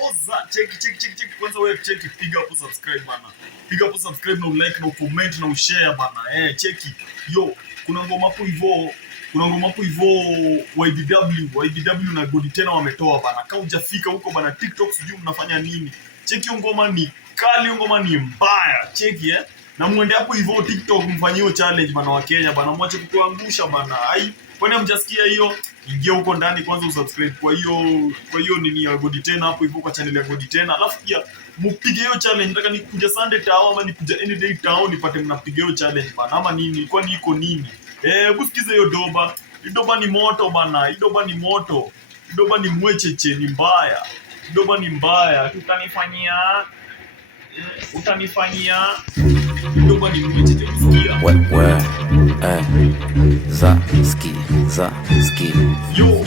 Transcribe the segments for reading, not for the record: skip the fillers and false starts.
Woza. Check. Kwanza wewe check, piga hapo subscribe bana. Piga hapo subscribe na like na comment na ushare bana. Check. Yo, kuna ngoma hapo hivyo YBW na Godi tena wametoa bana. Kama hujafika huko bana TikTok sijui mnafanya nini. Check hiyo ngoma ni kali, hiyo ngoma ni mbaya. Check na muende hapo hivyo TikTok mfanyie hiyo challenge bana wa Kenya bana. Mwache kukuangusha bana. Kwani hamjasikia hiyo? Ingia huko ndani kwanza usubscribe kwa hiyo nini ya Godi tena hapo hivyo kwa channel ya Godi tena. Alafu pia mpige hiyo challenge. Nataka nikuja Sunday town ama nikuja any day town nipate mnapiga hiyo challenge bana. Ama nini? Kwani iko nini? Usikize hiyo doba. Doba ni moto bana. Doba ni moto. Doba ni mwecheche, ni mbaya. Doba ni mbaya. Utanifanyia doba ni mwecheche kusikia. Za ski Yo.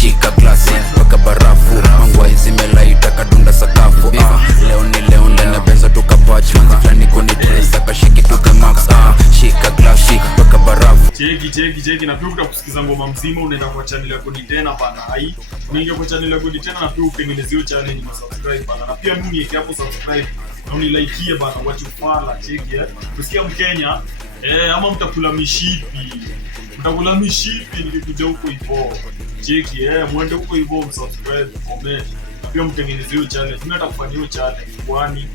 Shika glasi paka barafu, mangwa zimelaita kadunda sakafu. Leo ndani benza tukapatch manzi flani kunitresa kashiki tukamax. Shika glasi paka barafu. Cheki na pia utakusikiza ngoma mzima unaenda kwa channel ya Godi tena bana. Unaingia kwa channel ya Godi tena na pia utengeneze hiyo challenge na subscribe bana. Na pia mimi niweke hapo subscribe na unilike bana, wachufala. Cheki Usikia Mkenya ama mtakula mishipi. Nikikuja huko hivyo. Cheki muende huko hivyo subscribe, comment. Na pia mtengeneze hiyo challenge. Mimi nitakufanyia hiyo challenge kwani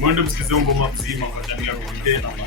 muende msikize ngoma mzima kwa channel ya Godi tena bana.